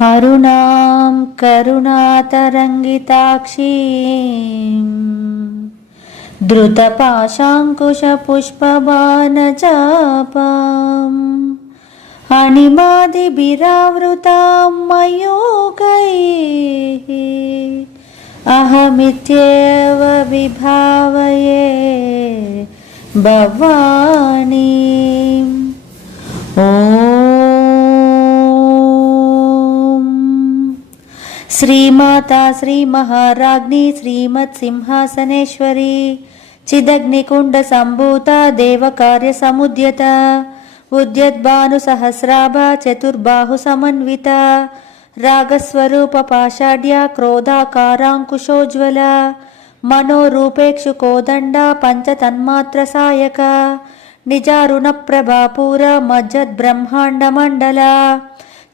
అరుణాం కరుణాతరంగితాక్షీం ధృతపాశాంకుశపుష్పబాణచాపాం అణిమాదిభిరావృతాం మయూఖైః అహమిత్యేవ విభావయే భవానీం. ఓం శ్రీమాతా శ్రీ మహారాజ్ఞి శ్రీమత్ సింహాసనేశ్వరి చిదగ్నికుండ సంభూత దేవకార్య సముద్యత ఉద్యద్భాను సహస్రాభ చతుర్బాహు సమన్విత రాగస్వరూప పాషాఢ్య క్రోధాకారాంకుశోజ్వల మనోరూపేక్షు కోదండ పంచతన్మాత్ర సాయక నిజారుణ ప్రభాపూర మజ్జద్బ్రహ్మాండ మండల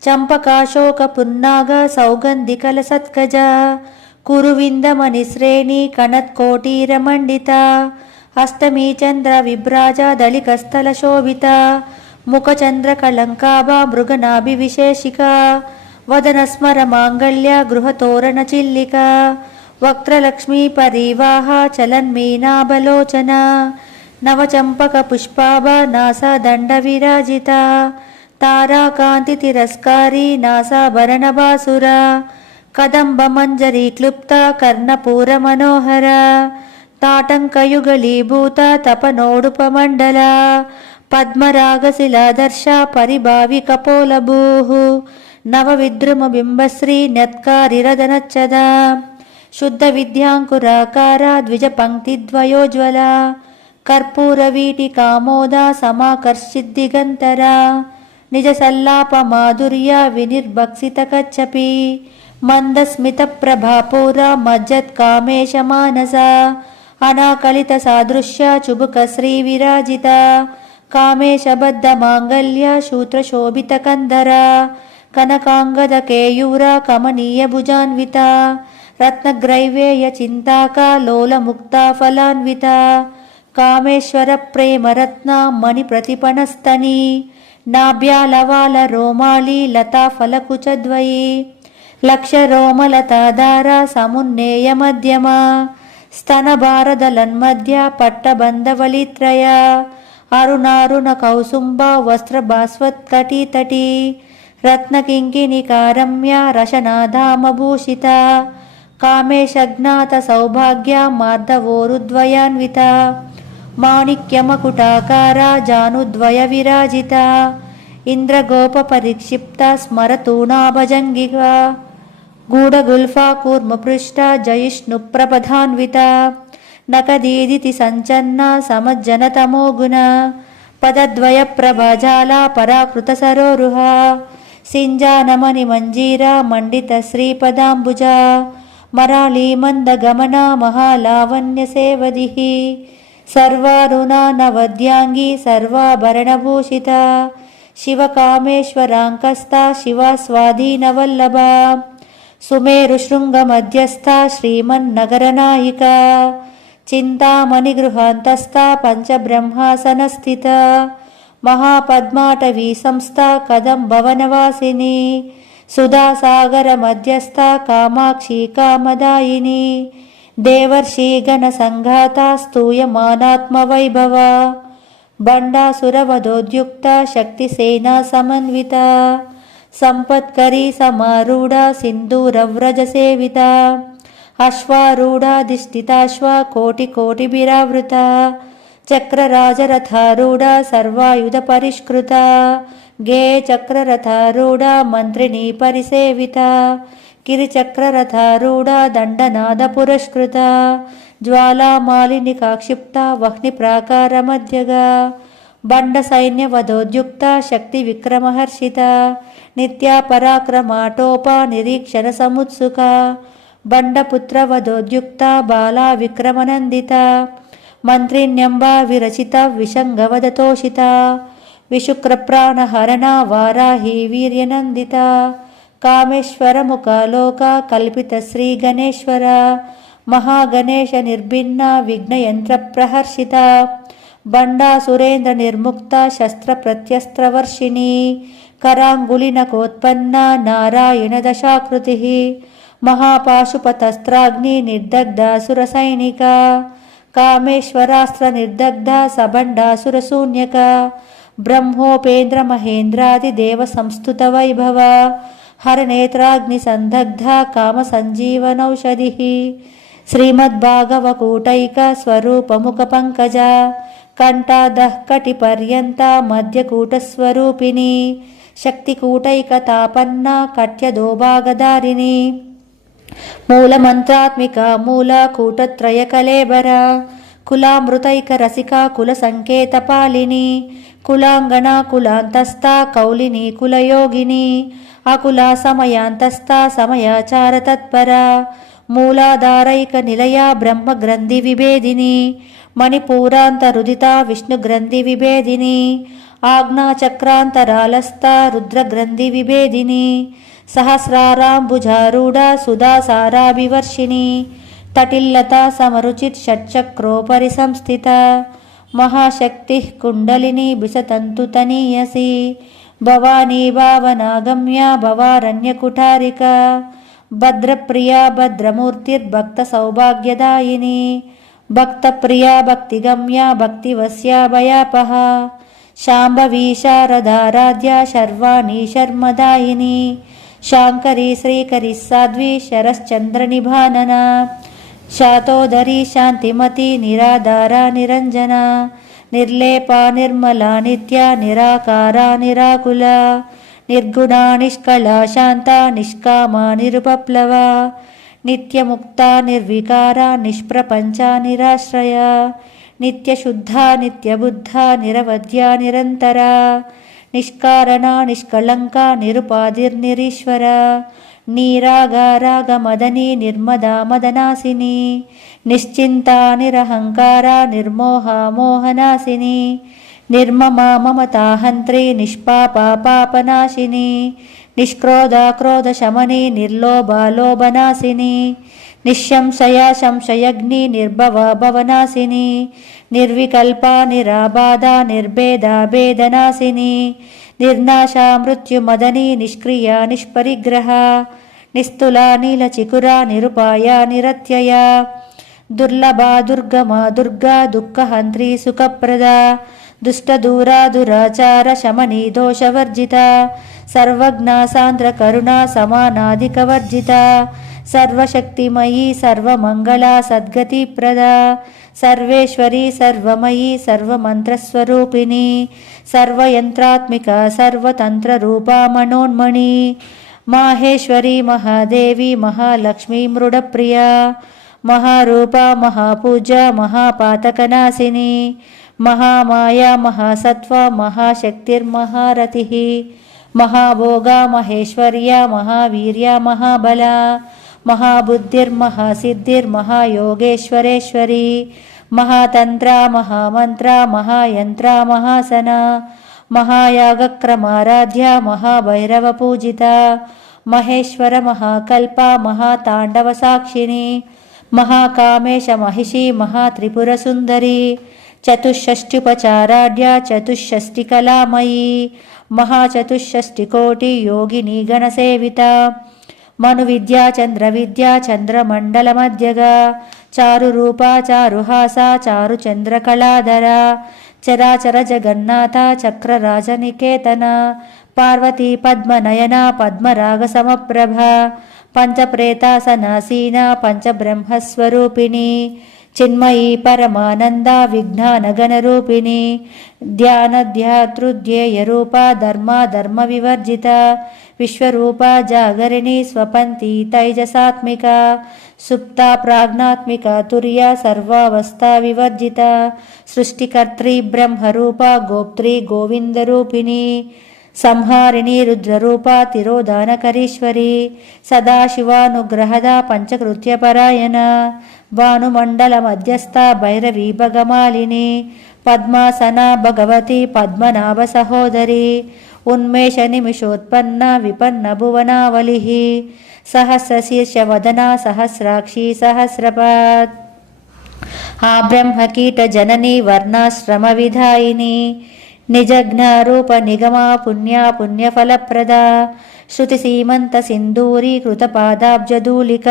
చంపకాశోక పున్నాగ సౌగంధికల సత్కజ కురువిందమణి శ్రేణి కణత్కోటీరమండిత అష్టమీ చంద్ర విభ్రాజ దళికస్థల శోభిత ముఖచంద్ర కళంకాభ మృగనాభి విశేషిక వదనస్మర మాంగళ్య గృహతోరణ చిల్లిక వక్త్రలక్ష్మీ పరివాహ చలన్మీనాభలోచన నవచంపక పుష్పాభ నాసాదండ విరాజిత తారాకాంతి తిరస్కారీ నాసాభరణ బాసుర కదంబ మంజరీ క్లుప్త కర్ణపూర మనోహర తాటంకయుగళీభూత తపనోడుపమండల పద్మరాగశిలాదర్శ పరిభావి కపోలభూః నవ విద్రుమ బింబశ్రీ నత్కారిరదనచ్చద శుద్ధ విద్యాంకురాకార ద్విజ పంక్తిద్వయోజ్వల కర్పూర వీటి కామోద సమాకర్షిద్దిగంతర నిజ సల్లాప మాధుర్య వినిర్భక్షిత కచ్చపి మందస్మిత ప్రభాపూర మజ్జత్ కామేశ మానస అనాకలిత సాదృశ్య చుబుక శ్రీ విరాజిత కామేశబద్ధ మాంగళ్య శూత్ర శోభిత కందర కనకాంగద కేయూర కమనీయ భుజాన్విత రత్నగ్రైవేయ చింతాక లోల ముక్తా ఫలాన్విత కామేశ్వర ప్రేమరత్న మణి ప్రతిపణస్తని నాభ్యాలవాల రోమాళి లతా ఫలకుచద్వయి లక్ష రోమలతాధార సమున్నేయ మధ్యమ స్తన భారదలన్మధ్య పట్టబంధవలిత్రయ అరుణారుణ కౌసుంబ వస్త్ర భాస్వత్కటితటి రత్నకింకిణికారమ్య రశనాధామభూషిత కామేశజ్ఞాత సౌభాగ్య మార్ధవోరుద్వయాన్విత మాణిక్యమకుటాకార జానుద్వయ విరాజిత ఇంద్రగోప పరిక్షిప్త స్మరతూణాభజంగిక గూఢగుల్ఫా కూర్మపృష్ట జయిష్ణు ప్రపథాన్విత నకదీదితి సంచన్న సమజ్జనతమోగుణ పదద్వయ ప్రభాజాల పరాకృత సరోరుహ సింజానమని మంజీర మండిత శ్రీపదాంబుజ మరాళీ మందగమన మహాలావణ్య సేవదిః సర్వారుణా నవద్యాంగి సర్వాభరణభూషిత శివకామేశ్వరాంకస్థ శివా స్వాధీనవల్లభ సుమేరుశృంగ మధ్యస్థ శ్రీమన్నగరనాయిక చింతామణి గృహాంతస్థ పంచబ్రహ్మాసనస్థిత మహాపద్మాటవీ సంస్థ కదంబవనవాసిని సుధాసాగర మధ్యస్థ కామాక్షి కామదాయిని దేవర్షిగణ సంఘాత స్తూయమానాత్మవైభవ బండాసురవధోద్యుక్త శక్తిసేనా సమన్విత సంపత్కరీ సమారూఢ సింధూరవ్రజ సేవిత అశ్వారూఢాధిష్ఠితాశ్వ కోటి కోటిభిరావృత చక్రరాజరథారూఢ సర్వాయుధ పరిష్కృత గే చక్రరథారూఢ మంత్రిణీ పరిసేవిత కిరిచక్రరథారూఢ దండనాద పురస్కృత జ్వాలామాలిని కాక్షిప్త వహ్ని ప్రాకార మధ్యగా బండ సైన్య వధోద్యుక్త శక్తి విక్రమహర్షిత నిత్యా పరాక్రమాటోప నిరీక్షణ సముత్సుక బండపుత్ర వధోద్యుక్త బాలా విక్రమనందిత మంత్రిణ్యంబ విరచిత విషంగవదతోషిత విశుక్రప్రాణహరణ వారాహి వీర్యనందిత కామేశ్వర ముఖాలోక కల్పిత శ్రీ గణేశ్వర మహాగణేశ నిర్భిన్న విఘ్నయంత్ర ప్రహర్షిత బండా సురేంద్ర నిర్ముక్త శస్త్ర ప్రత్యస్త్రవర్షిణి कराङ्गुलिनकोत्पन्ना नारायणदशाकृतिः महापाशुपतस्त्राग्नि निर्दग्धासुरसैनिका कामेश्वरास्त्रनिर्दग्धा सबण्डासुरशून्यका ब्रह्मोपेन्द्रमहेन्द्रादिदेवसंस्तुतवैभवा हरनेत्राग्निसन्दग्धा कामसञ्जीवनौषधिः श्रीमद्भागवकूटैका स्वरूपमुखपङ्कजा कण्ठादः कटिपर्यन्ता मध्यकूटस्वरूपिणी शक्तिकूटैकतापन्ना कट्यदोभागधारिणी मूलमन्त्रात्मिका मूलकूटत्रयकलेबरा कुलामृतैकरसिका कुलसङ्केतपालिनी कुलाङ्गना कुलान्तस्था कौलिनी कुलयोगिनी अकुला समयान्तस्था समयाचारतत्परा मूलाधारैकनिलया ब्रह्मग्रन्थिविभेदिनी मणिपूरान्तरुदिता विष्णुग्रन्थिविभेदिनी आज्ञाचक्रान्तरालस्था रुद्रग्रन्थिविभेदिनी सहस्राराम्बुजारूढा सुधासाराभिवर्षिणी तटिल्लता समरुचित षट्चक्रोपरि संस्थिता महाशक्तिः कुण्डलिनी बिसतन्तुतनीयसी भवानी भावनागम्या भवारण्यकुठारिका भद्रप्रिया भद्रमूर्तिर्भक्तसौभाग्यदायिनी भक्तप्रिया भक्तिगम्या भक्तिवस्या भयापहा शाम्भवी शारदाराध्या शर्वाणी शर्मदायिनी शाङ्करी श्रीकरी साध्वी शरश्चन्द्रनिभानना शातोदरी शान्तिमती निराधारा निरञ्जना निर्लेपा निर्मला नित्या निराकारा निराकुला निर्गुणा निष्कला शान्ता निष्कामा निरुपप्लवा नित्यमुक्ता निर्विकारा निष्प्रपञ्चा निराश्रया नित्यशुद्धा नित्यबुद्धा निरवध्या निरन्तरा निष्कारणा निष्कलङ्का निरुपाधिर्निरीश्वरा नीरागारागमदनी निर्मदा मदनासिनी निश्चिन्ता निरहङ्कारा निर्मोहा मोहनासिनी निर्ममा ममताहन्त्री निष्पापा पापनाशिनी निष्क्रोधा क्रोधशमनी निर्लोभा लोभनाशिनी निःशंशया संशयग्नि निर्भवा भवनाशिनी निर्विकल्पा निराबाधा निर्भेदा भेदनाशिनी निर्नाशा मृत्युमदनी निष्क्रिया निष्परिग्रहा निस्तुला नीलचिकुरा निरुपाया निरत्यया दुर्लभा दुर्गमा दुर्गा दुःखहन्त्री सुखप्रदा दुष्टदूरा दुराचार शमनी दोषवर्जिता सर्वज्ञा सान्द्रकरुणा समानाधिकवर्जिता सर्वशक्तिमयी सर्वमङ्गला सद्गतिप्रदा सर्वेश्वरी सर्वमयी सर्वमन्त्रस्वरूपिणी सर्वयन्त्रात्मिका सर्वतन्त्ररूपा मनोन्मणि माहेश्वरी महादेवी महालक्ष्मी मृडप्रिया महारूपा महापूजा महापातकनाशिनी महामाया महासत्त्वा महाशक्तिर्महारतिः महाभोगा महेश्वर्या महावीर्या महाबला महाबुद्धिर्महासिद्धिर्महायोगेश्वरेश्वरी महातन्त्रा महामन्त्रा महायन्त्रा महासना महायागक्रमाराध्या महाभैरवपूजिता महेश्वर महाकल्पा महाताण्डवसाक्षिणी महाकामेश महिषी महात्रिपुरसुन्दरी चतुष्षष्ट्युपचाराढ्या चतुष्षष्टिकलामयी महाचतुष्षष्टिकोटि योगिनी गणसेविता मनुविद्या चन्द्रविद्या चन्द्रमण्डलमध्यगा चारुरूपा चारुहासा चारुचन्द्रकलाधरा चराचर जगन्नाथा चक्रराजनिकेतना पार्वती पद्मनयना पद्मरागसमप्रभा पंचप्रेतासनासीना पंचब्रह्मस्वरूपिणी चिन्मयी परमानंदा विज्ञानगणरूपिणी ध्यानध्यातृध्येयरूपा धर्मा धर्मविवर्जिता विश्वरूपा जागरिणी स्वपन्ती तैजसात्मिका सुप्ता प्राज्ञात्मिका तुर्या सर्वावस्था विवर्जिता सृष्टिकर्त्री ब्रह्मरूपा गोप्त्री गोविंदरूपिणी संहारिणी रुद्ररूपा तिरोधानकरीश्वरी सदाशिवानुग्रहदा पंचकृत्यपरायणा भानुमण्डलमध्यस्था भैरवी भगमालिनी पद्मासना भगवती पद्मनाभ सहोदरी उन्मेष निमिषोत्पन्ना विपन्न भुवनावलिः सहस्रशीर्षवदना सहस्राक्षी सहस्रपात् ब्रह्मकीट जननी वर्णाश्रम विधायिनी నిజజ్ఞారూప నిగమా పుణ్యా పుణ్యఫలప్రదా శృతిసీమంత సింధూరీకృతపాదాబ్జధూళిక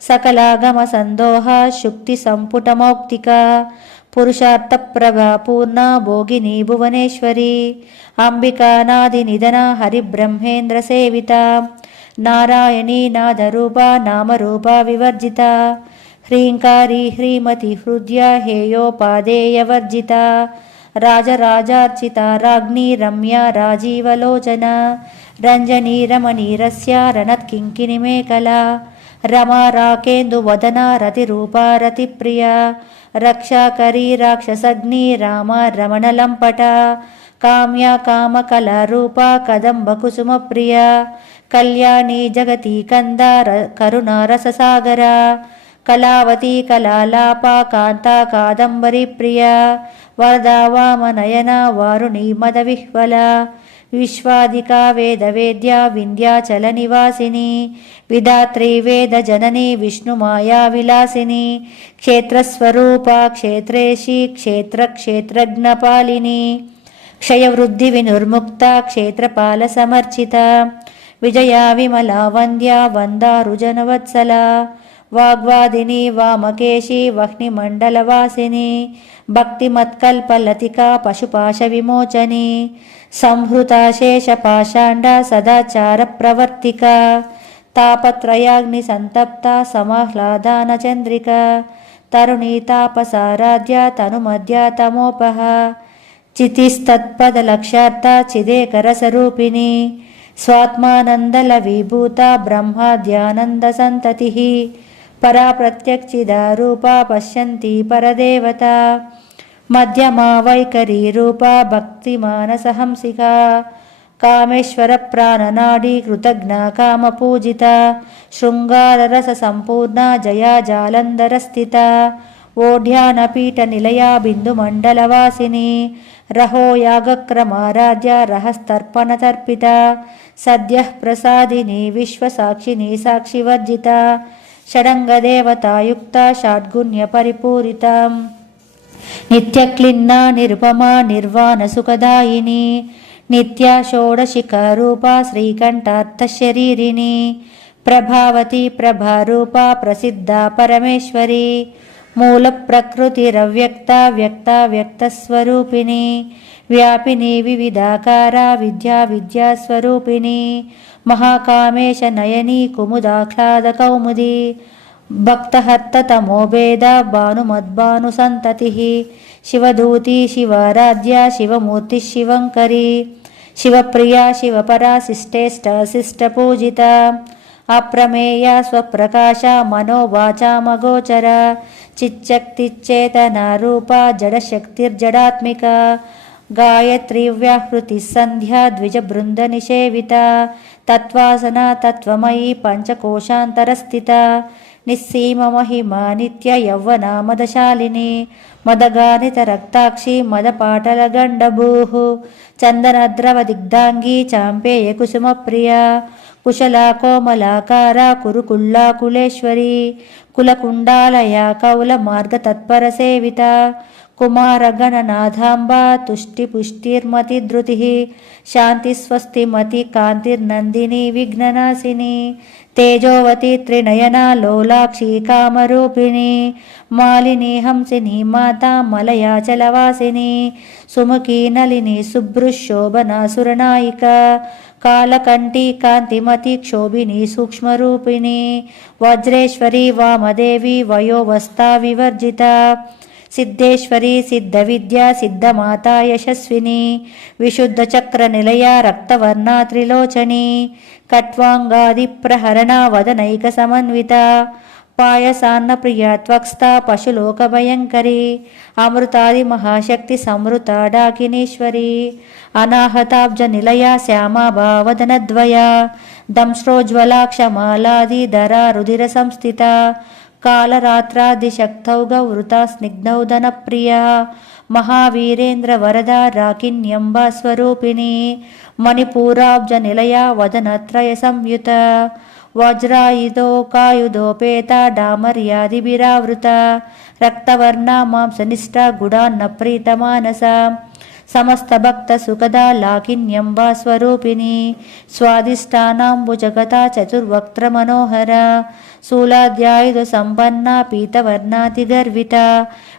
సకలాగమ సందోహ శుక్తి సంపుటమౌక్తిక పురుషార్థప్రభా పూర్ణ భోగిని భువనేశ్వరి అంబికానాది నిధన హరిబ్రహ్మేంద్ర సేవిత నారాయణీ నాదరూప నామరూప వివర్జిత హ్రీంకారీ హ్రీమతి హృద్య హేయోపాదేయవర్జిత రాజరాజార్చిత రాజ్ఞీ రమ్య రాజీవలోచన రంజనీ రమణీరస్య రణత్కింకిణిమేకలా రమా రాకేందువదన రతిరూపా రతిప్రియ రక్షాకరీ రాక్షసగ్ని రామ రమణలంపట కామ్య కామకళారూప కదంబకుసుమప్రియ కళ్యాణి జగతి కంద కరుణారససాగర కళావతి కళాలాప కాంత కాదంబరి ప్రియ వరదా వామనయన వారుణి మదవిహ్వల విశ్వాదికా వేదవేద్య వింధ్యాచల నివాసిని విధాత్రి వేద జనని విష్ణుమాయా విలాసిని క్షేత్రస్వరూప క్షేత్రేషి క్షేత్రజ్ఞపాలిని క్షయవృద్ధి వినుర్ముక్త క్షేత్రపాల సమర్చిత విజయా విమలా వంద్య వందారుజనవత్సల వాగ్వాదిని వామకేశి వహ్నిమండలవాసిని భక్తిమత్కల్పలతికా పశుపాశ విమోచని సంహృతాశేషపాషాండ సదాచార ప్రవర్తిక తాపత్రయాగ్ని సంతప్త సమాహ్లాదాన చంద్రిక తరుణీ తాపసారాధ్య తనుమధ్య తమోపహ చితిస్తత్పదలక్ష్యార్థ చిదేకరసరూపిణి స్వాత్మానందల విభూత బ్రహ్మాద్యానంద సంతతి పరా ప్రత్యక్షిదారూపా పశ్యంతి పరదేవత మధ్యమా వైఖరీ రూపా భక్తిమానసహంసిక కామేశ్వర ప్రాణనాడి కృతజ్ఞ కామపూజిత శృంగారరస సంపూర్ణ జయా జాలంధర స్థిత ఓఢ్యానపీఠ నిలయా బిందుమండలవాసిని రహో యాగక్రమారాధ్య రహస్తర్పణతర్పిత సద్య ప్రసాదిని విశ్వసాక్షిని సాక్షివర్జిత షడంగదేవతాయుక్త షాడ్గుణ్య పరిపూరిత నిత్యక్లిన్నా నిరుపమా నిర్వాణ సుఖదాయిని నిత్య షోడశిఖరూప శ్రీకంఠార్థశరీరిణి ప్రభావతి ప్రభారూప ప్రసిద్ధ పరమేశ్వరి మూల ప్రకృతిరవ్యక్త వ్యక్త వ్యక్తస్వరూపిణి వ్యాపిని వివిధాకార విద్యా విద్యాస్వరూపిణి మహాకామేశ నయని కుముదాహ్లాద కౌముది భక్తహర్త తమోభేద భానుమద్భాను సంతతి శివదూతి శివారాధ్య శివమూర్తి శివంకరి శివప్రియా శివపరా శిష్టేష్ట శిష్టపూజిత అప్రమేయ స్వప్రకాశ మనోవాచామగోచర చిచ్చక్తిచేతనారూప జడశక్తిర్జడాత్మిక గాయత్రీ వ్యాహృతి సంధ్యా ద్విజబృంద నిషేవిత తత్వాసన తత్వమయీ పంచకోశాంతరస్థిత నిస్సీమ మహిమా నిత్య యౌవనా మదశాలిని మదగానిత రక్తాక్షి మదపాటల గండభూః చందనద్రవ దిగ్ధాంగీ చాంపేయ కుసుమ ప్రియ కుశలా కోమలాకార కురుకుల్లా కులేశ్వరి కులకుండాలయ కౌల మార్గ తత్పర సేవిత కుమార గణనాథాంబ తుష్టి పుష్టిర్మతి ధృతి శాంతి స్వస్తిమతి కాంతిర్నందిని విఘ్ననాశిని తేజోవతి త్రినయన లోలాక్షి కామరూపిణి మాలిని హంసిని మాతా మలయాచలవాసిని సుముఖి నలిని శుభ్రుశోభనా సురనాయిక కాలకంఠి కాంతిమతి క్షోభిని సూక్ష్మరూపిణి వజ్రేశ్వరి వామదేవి వయోవస్థా వివర్జిత సిద్ధేశ్వరి సిద్ధ విద్యా సిద్ధమాతా యశస్విని విశుద్ధ చక్ర నిలయ రక్తవర్ణా త్రిలోచని కట్వాంగాది ప్రహరణ వదనైక సమన్విత పాయసాన్న ప్రియ త్వక్స్థ పశులోక భయంకరి అమృతాది మహాశక్తి సంవృత డాకినీశ్వరి అనాహతాబ్జ నిలయ శ్యామా భావదనద్వయ దంశ్రోజ్వలాక్షమాలాది ధరా రుధిర సంస్థిత కాళరాత్రాదిశక్తౌ గౌవృత స్నిగ్ధౌదన ప్రియ మహావీరేంద్ర వరద రాకిన్యంబ స్వరూపిణి మణిపూరాబ్జ నిలయ వదనత్రయ సంయుత వజ్రాయుధో కాయుధోపేత డామర్యాదిభిరావృత రక్తవర్ణ మాంసనిష్ట గుడాన్న ప్రీతమానస సమస్తభక్త సుఖదా లాకిన్యంబా స్వరూపిణి స్వాదిష్టానాంబుజగతా చతుర్వక్త్ర మనోహర శూలాధ్యాయుధ సంపన్న పీతవర్ణాతి గర్విత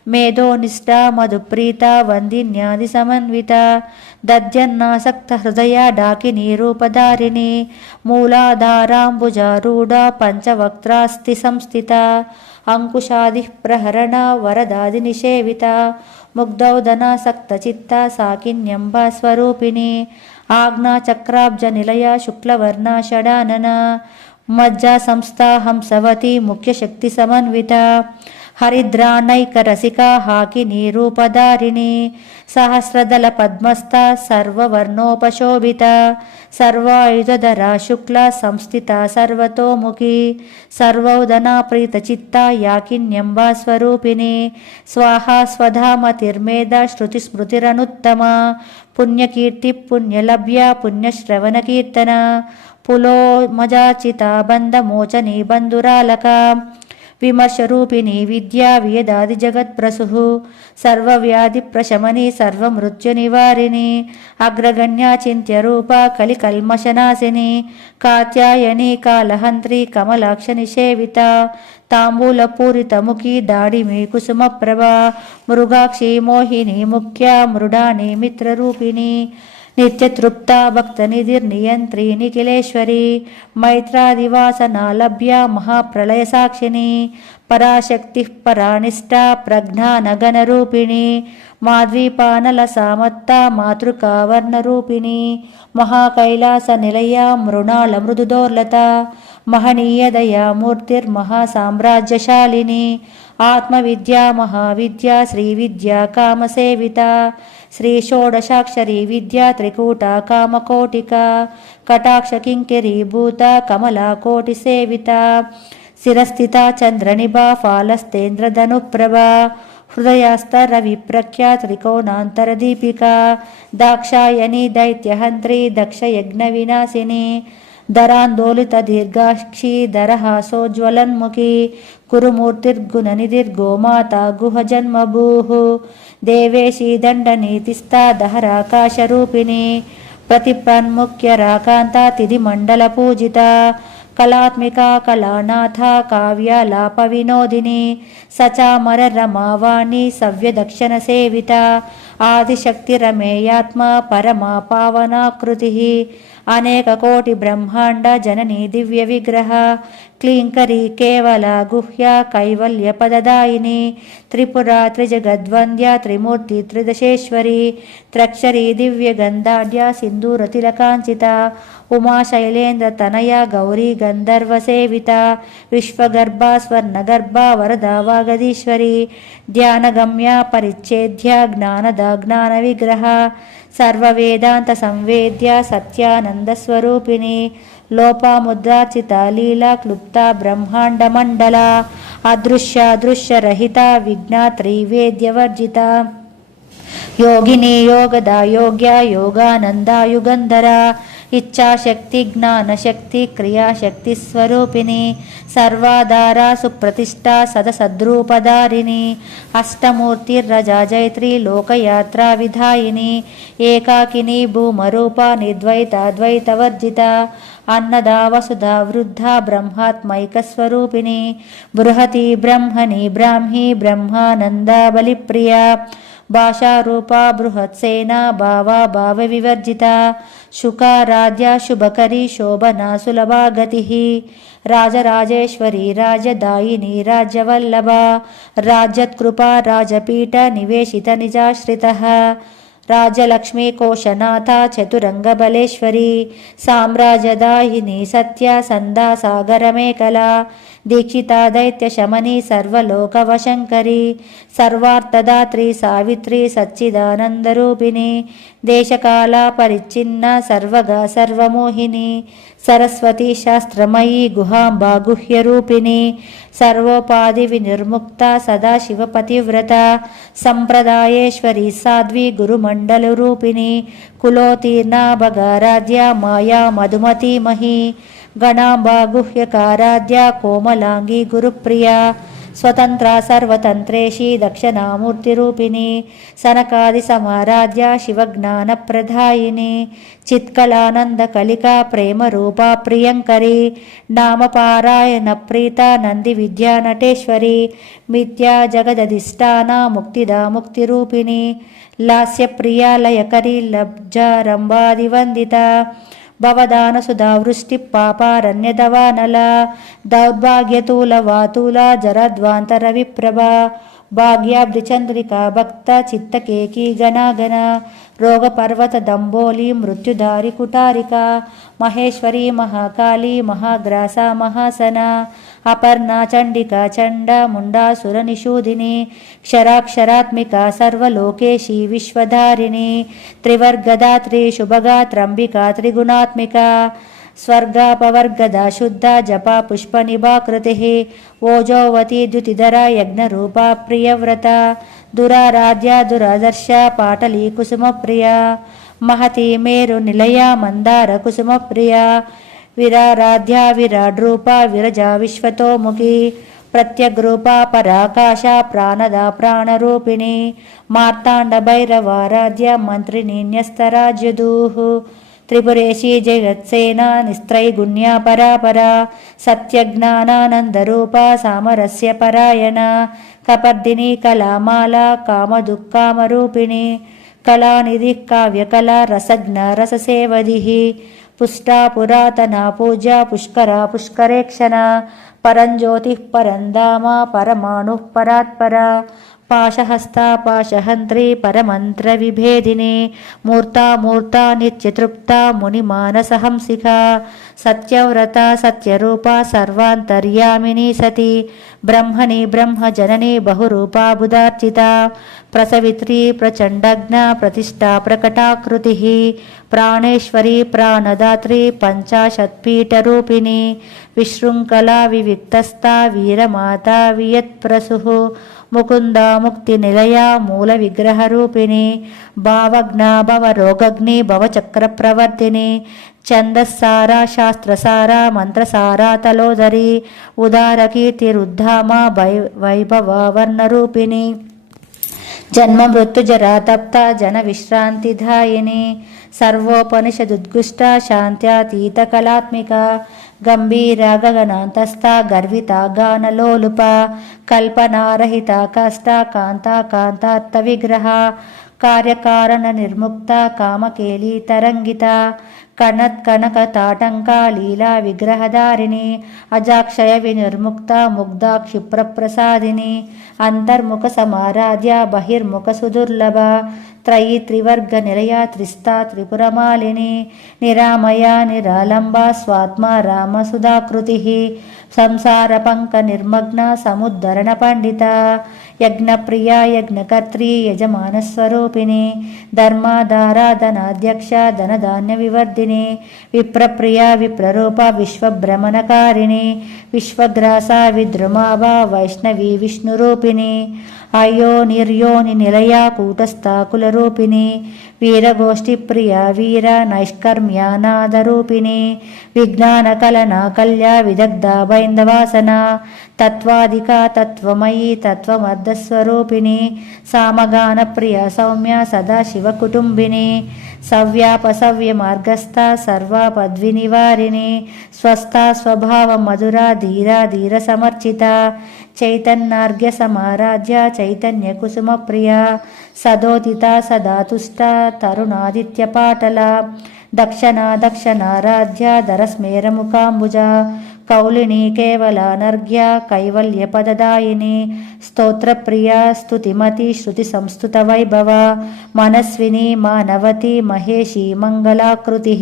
మేధోనిష్ట మధుప్రీత వందిన్యాది సమన్విత దద్యన్నాసక్త హృదయ డాకినీ రూపధారిణి మూలాధారాంబుజారూఢ పంచవక్త్రాస్తి సంస్థిత అంకుశాది ప్రహరణ వరదాది నిషేవిత ముగ్ధౌదనాసక్తచిత్త సాకిన్యంబా స్వరూపిణి ఆజ్ఞాచక్రాబ్జ నిలయ శుక్లవర్ణ షడానన మజ్జా సంస్థా హంసవతి ముఖ్యశక్తి సమన్విత హరిద్రానైకరసిక హాకినీ రూపధారిణి సహస్రదళ పద్మస్థ సర్వవర్ణోపశోభిత సర్వాయుధధరా శుక్ల సంస్థిత సర్వతోముఖి సర్వౌదనా ప్రీతచిత్త యాకిన్యంబా స్వరూపిణి స్వాహా స్వధామతిర్మేధ శృతిస్మృతిరనుత్తమ పుణ్యకీర్తి పుణ్యలభ్య పుణ్యశ్రవణ కీర్తన పులోమజాచిత బంధమోచని బంధురాలక విమర్శరూపిణి విద్యా వేదాది జగత్ప్రసు సర్వవ్యాధి ప్రశమని సర్వమృత్యు నివారిణి అగ్రగణ్యా చింత్యరూప కలికల్మషనాశిని కాత్యాయని కాళహంత్రి కమలాక్ష నిషేవిత తాంబూలపూరితముఖి దాడిమి కుసుమప్రభ మృగాక్షి మోహిని ముఖ్య మృడాని మిత్రరూపిణి నిత్యతృప్త భక్తనిధిర్నియంత్రి నిఖిలేశ్వరి మైత్రాదివాసనాలభ్య మహాప్రళయ సాక్షిని పరాశక్తి పరానిష్ట ప్రజ్ఞానగణరూపిణి మాద్వీపానల సామత్త మాతృకావర్ణరూపిణి మహాకైలాస నిలయ మృణాళ మృదుదోర్లత మహనీయదయామూర్తిర్మహాసామ్రాజ్యశాలిని ఆత్మవిద్యా మహావిద్యా శ్రీవిద్యా కామసేవిత శ్రీ షోడశాక్షరీ విద్యా త్రికూట కామకోటిక కటాక్ష కింకిరీభూత కమలా కోటి సేవిత శిరస్థిత చంద్రనిభా ఫాలస్తేంద్రధనుప్రభ హృదయాస్త రవి ప్రఖ్యా త్రికోణాంతరదీపిక దాక్షాయని దైత్యహంత్రి దక్షయజ్ఞ వినాశిని ధరాందోళిత దీర్ఘాక్షి దరహాసోజ్వలన్ముఖి కురుమూర్తిర్గుణనిధిర్గోమాత గుహజన్మభూః దేవేశీ దండనీతిస్థా దహరాకాశరూపిణి ప్రతిప్రన్ముఖ్య రాకాంత తిథి మండల పూజిత కళాత్మిక కళానాథ కావ్యాలాప వినోదిని సచామర రమావాణి సవ్యదక్షిణ సేవిత ఆదిశక్తి రమేయాత్మ పరమా పావనాకృతి అనేక కోటి బ్రహ్మాండ జననీ దివ్య విగ్రహ క్లీంకరీ కేవల గుహ్య కైవల్య పదదాయిని త్రిపుర త్రిజగద్వంద్య త్రిమూర్తి త్రిదశేశ్వరి త్రక్షరీ దివ్య గంధాఢ్య సింధూర తిలకాంచిత ఉమాశైలేంద్ర తనయ గౌరీ గంధర్వ సేవిత విశ్వగర్భ స్వర్ణగర్భ వరద వాగదీశ్వరి ధ్యానగమ్య పరిచ్ఛేద్య జ్ఞానద జ్ఞాన విగ్రహ సర్వవేదాంత సంవేద్య సత్యానంద స్వరూపిణి లోపాముద్రాచిత లీలా క్లుప్త బ్రహ్మాండ మండల అదృశ్య దృశ్య రహిత విజ్ఞాత్రి వేద్యవర్జిత యోగిని యోగదా యోగ్య యోగానంద యుగంధర ఇచ్ఛాశక్తి జ్ఞానశక్తి క్రియాశక్తి స్వరూపిణి సర్వాధార సుప్రతిష్ఠ సదసద్రూపధారిణి అష్టమూర్తిర్రజా జైత్రి లోకయాత్రా విధాయిని ఏకాకిని భూమరూప నిర్ద్వైతాద్వైతవర్జిత అన్నదా వసుధా వృద్ధ బ్రహ్మాత్మైకస్వరూపిణి బృహతి బ్రహ్మణి బ్రాహ్మీ బ్రహ్మానంద బలిప్రియ భాషారూప బృహత్సేన భావా భావ వివర్జిత శుకారాధ్య శుభకరీ శోభనా సులభాగతి రాజరాజేశ్వరి రాజదాయిని రాజ్యవల్లభ రాజ్యత్కృపా రాజపీఠ నివేశిత నిజాశ్రిత రాజలక్ష్మీ కోశనాథ చతురంగబలేశ్వరి సామ్రాజ్యదాయిని సత్య సందా సాగరమేకలా దీక్షితా దైత్య శమని సర్వలోకవశంకరి సర్వార్థదాత్రి సావిత్రి సచ్చిదానందరూపిణి దేశకాల పరిచ్ఛిన్న సర్వగా సర్వమోహిని సరస్వతి శాస్త్రమయీ గుహాంబా గుహ్యరూపిణి సర్వోపాధి వినిర్ముక్త సదాశివపతివ్రత సంప్రదాయేశ్వరి సాధ్వి గురుమండలరూపిణి కులోతీర్ణ భగారాధ్య మాయా మధుమతీమహి గణాంబా గుహ్యకారాధ్య కోమలాంగి గురుప్రియ స్వతంత్ర సర్వతంత్రేషి దక్షిణామూర్తిరూపిణి సనకాది సమారాధ్య శివజ్ఞానప్రదాయిని చిత్కళానందకళికా ప్రేమరూపా ప్రియంకరి నామపారాయణ ప్రీత నంది విద్యానటేశ్వరి మిథ్యా జగదధిష్టాన ముక్తిదా ముక్తిరూపిణి లాస్యప్రియా లయకరి లబ్జారంభాదివందిత భవదాన సుధావృష్టి పాపారణ్యదవానల దౌర్భాగ్యతూల వాతూల జరద్వాంతర విప్రభ భాగ్యాబ్ది చంద్రికా భక్త చిత్తకేకి గణగణ రోగపర్వత దంబోలి మృత్యుదారి కుటారిక మహేశ్వరి మహాకాళి మహాగ్రాస మహాసన అపర్ణా చండికా చండ ముండాసుర నిషూదిని క్షరాక్షరాత్మిక సర్వలోకేశి విశ్వధారిణి త్రివర్గదాత్రి శుభగా త్రంబికా త్రిగుణాత్మిక స్వర్గాపవర్గద శుద్ధ జప పుష్పనిభాకృతి ఓజోవతి ద్యుతిధర యజ్ఞరూపా ప్రియవ్రత దురారాధ్య దురాదర్శ పాటలీ కుసుమప్రియ మహతి మేరు నిలయ మందార కుసుమప్రియ విరారాధ్య విరాడ్రూప విరజా విశ్వతోముఖి ప్రత్యగ్రూప పరాకాశ ప్రాణద ప్రాణరూపిణి మార్తాండ భైరవారాధ్య మంత్రిని న్యస్తరాజ్యదూః త్రిపురేశీ జగత్సేన నిస్త్రైగుణ్యా పరాపరా సత్యజ్ఞానానందరూప సామరస్య పరాయణ కపర్దిని కళామాల కామదుఃఖామరూపిణి కళానిధి కావ్యకళా రసజ్ఞ రససేవది పుష్టా పురాతనా పూజా పుష్కరా పుష్కరేక్షణ పరంజ్యోతి పరంధామ పరమాణు పరాత్పరా పాశహస్తా పాశహంత్రి పరమంత్ర విభేదిని మూర్తా నిత్యతృప్త మునిమానసహంసిక సత్యవ్రత సత్యరూప సర్వాంతర్యామిని సతి బ్రహ్మణి బ్రహ్మజనని బహురూపా బుధార్చిత ప్రసవిత్రి ప్రచండజ్ఞ ప్రతిష్టా ప్రకటాకృతి ప్రాణేశ్వరి ప్రాణదాత్రి పంచాశత్పీఠరూపిణి విశృంఖలా వివిక్తస్థా వీరమాతా వియత్ప్రసు ముకుంద ముక్తి నిలయ మూల విగ్రహరూపిణి భావజ్ఞ భవరోగగ్ని భవచక్ర ప్రవర్తిని ఛందస్సార శాస్త్రసార మంత్రసార తలోదరి ఉదార కీర్తిరుద్ధామ వైభవ వర్ణరూపిణి జన్మ మృత్యు జరా తప్త జన విశ్రాంతిదాయిని సర్వోపనిషదుద్గుష్ట శాంత్యాతీత కళాత్మిక గంభీర గగనాంతస్థ గర్విత గానలోలుప కల్పనారహిత కష్ట కాంత కాంతార్థ విగ్రహ కార్యకారణ నిర్ముక్త కామకేలి తరంగిత కణత్ కనక తాటంక లీలా విగ్రహధారిణి అజాక్షయ వినిర్ముక్త ముగ్ధ క్షిప్ర ప్రసాదిని అంతర్ముఖ సమారాధ్య బహిర్ముఖ సుదుర్లభ త్రయీ త్రివర్గ నిలయ త్రిస్తా త్రిపురమాలిని నిరామయ నిరాలంబ స్వాత్మ రామ సుధాకృతి సంసార పంక నిర్మగ్న సముద్ధరణ పండిత యజ్ఞప్రియ యజ్ఞకర్త్రి యజమానస్వరూపిణి ధర్మాధారాధనాధ్యక్ష ధనధాన్య వివర్ధిని విప్రప్రియ విప్రరూప విశ్వభ్రమణకారిణి విశ్వగ్రాస విద్రుమాభ వైష్ణవి విష్ణురూపిణి అయో నిర్యోని నిలయ కూటస్థాకులరూపిణి వీరగోష్ఠి ప్రియ వీర నైష్కర్మ్యానాదరూపిణి విజ్ఞాన కలనా కల్య విదగ్ధ బైందవాసన తత్వాధిక తత్వమయీ తత్వమర్ధస్వరూపిణి సామగాన ప్రియ సౌమ్య సదాశివ కుటుంబిని సవ్యాపసవ్య మార్గస్థ సర్వాపద్వినివారిణి స్వస్థ స్వభావ మధుర ధీరా ధీర సమర్చిత చైతన్యార్ఘ్య సమారాధ్య చైతన్య కుసుమ ప్రియ సదోదిత సదాతుష్ట తరుణాదిత్య పాటల దక్షిణారాధ్య ధరస్మేరముఖాంబుజ కౌలిని కేవలానర్ఘ్య కైవల్య పదదాయిని స్తోత్రప్రియ స్తుతిమతి శృతి సంస్థుత వైభవ మనస్విని మానవతి మహేషి మంగళాకృతి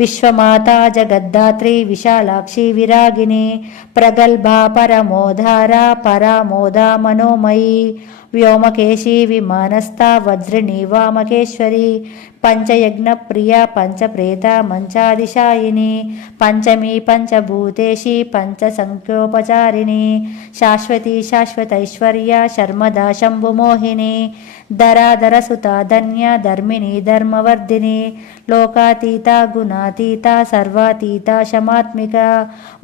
విశ్వమాతా జగద్ధాత్రి విశాలాక్షి విరాగిని ప్రగల్భా పరమోధార పరామోదా మనోమయీ వ్యోమకేశి విమానస్థ వజ్రిణి వామకేశ్వరి పంచయజ్ఞ ప్రియ పంచప్రేత మంచాదిశాయిని పంచమీ పంచభూతేషి పంచసంఖ్యోపచారిణి శాశ్వతి శాశ్వతైశ్వర్య శర్మదా శంభుమోహిని ధరాధరసుతా ధన్య ధర్మిణి ధర్మవర్ధిని లోకాతీత గుణాతీత సర్వాతీత శమాత్మిక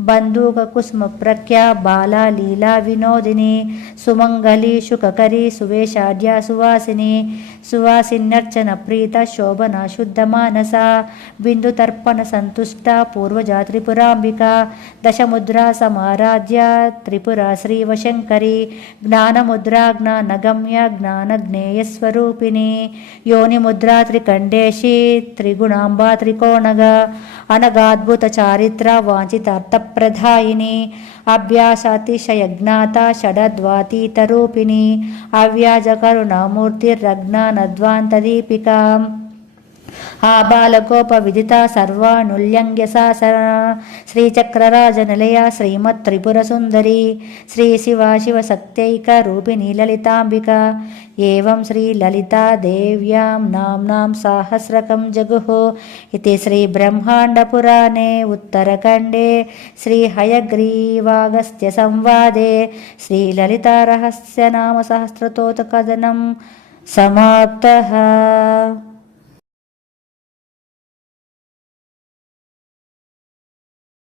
బంధూక కుసుమ ప్రఖ్య బాలా లీలా వినోదిని సుమంగళి శుకకరి సువేషాఢ్య సువాసిని సువాసిన్యర్చన ప్రీత శోభన శుద్ధ మానస బిందు తర్పణ సంతుష్ట పూర్వజా త్రిపురాంబిక దశముద్రా సమారాధ్య త్రిపుర శ్రీవశంకరి జ్ఞానముద్రా జ్ఞానగమ్య జ్ఞానజ్ఞేయస్వరూపిణి యోనిముద్రా త్రికండేశి త్రిగుణాంబా త్రికోణగ అనగాద్భుత చారిత్ర వాంఛితార్థప్రదాయిని అభ్యాసాతిశయజ్ఞాత షడద్వాతీతరూపిణి అవ్యాజ కరుణామూర్తిరజ్ఞానద్వాంతదీపికా ఆబాలగోప విదిత సర్వానుల్యంఘ్య శాసన శ్రీచక్రరాజనిలయ శ్రీమత్ త్రిపుర సుందరి శ్రీ శివ శివశక్తైక రూపిణి లలితాంబిక ఏవం శ్రీ లలితా దేవ్యాం నామ్నాం సాహస్రకం జగుః ఇతి శ్రీ బ్రహ్మాండ పురాణే ఉత్తరఖండే శ్రీ హయగ్రీవాగస్త్య సంవాదే శ్రీ లలితా రహస్య నామ సహస్రతోత కథనం సమాప్తః.